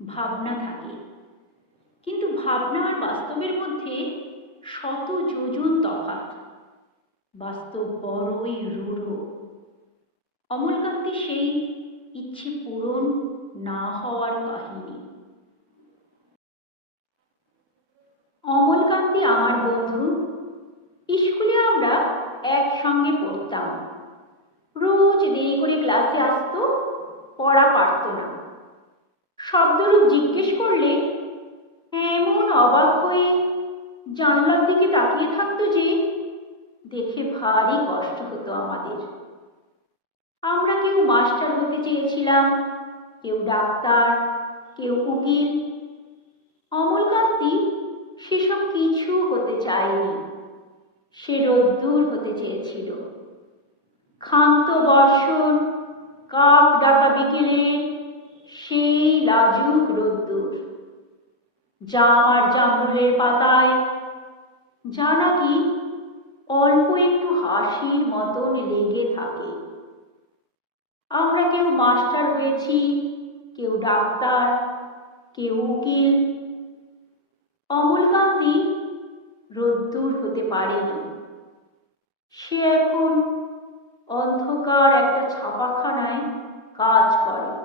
ভাবনা থাকে। কিন্তু ভাবনা আর বাস্তবের মধ্যে শত যোজন তফাৎ। বাস্তব বড়ই রূঢ়। অমলকান্তি সেই ইচ্ছে পূরণ না হওয়ার কাহিনী। অমলকান্তি আমার বন্ধু, স্কুলে আমরা একসঙ্গে পড়তাম। রোজ দেরি করে ক্লাসে আসতো, পড়া পারত না। শব্দরূপ জিজ্ঞেস করলে, এমন অবাক হয়ে জানলার দিকে তাকিয়ে থাকতো যে, দেখে ভারী কষ্ট হতো আমাদের। আমরা কেউ মাস্টার হতে চেয়েছিলাম, কেউ ডাক্তার, কেউ উকিল। অমলকান্তি সেসব কিছু হতে চায়নি। সে রোদ্দুর হতে চেয়েছিল। ক্ষান্ত বর্ষণ লাজুক রোদ্দুর। জাম আর জামরুলের পাতায় যা নাকি অল্প একটু হাসির মতন লেগে থাকে। আমরা কেউ মাস্টার হয়েছি, কেউ ডাক্তার, কেউ উকিল। অমলকান্তি রোদ্দুর হতে পারেনি। সে এখন অন্ধকার একটা ছাপাখানায় কাজ করে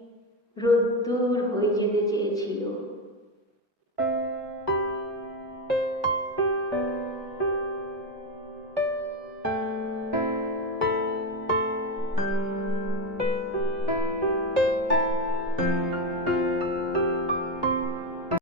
রোদ্দুর হয়ে যেতে চেয়েছিল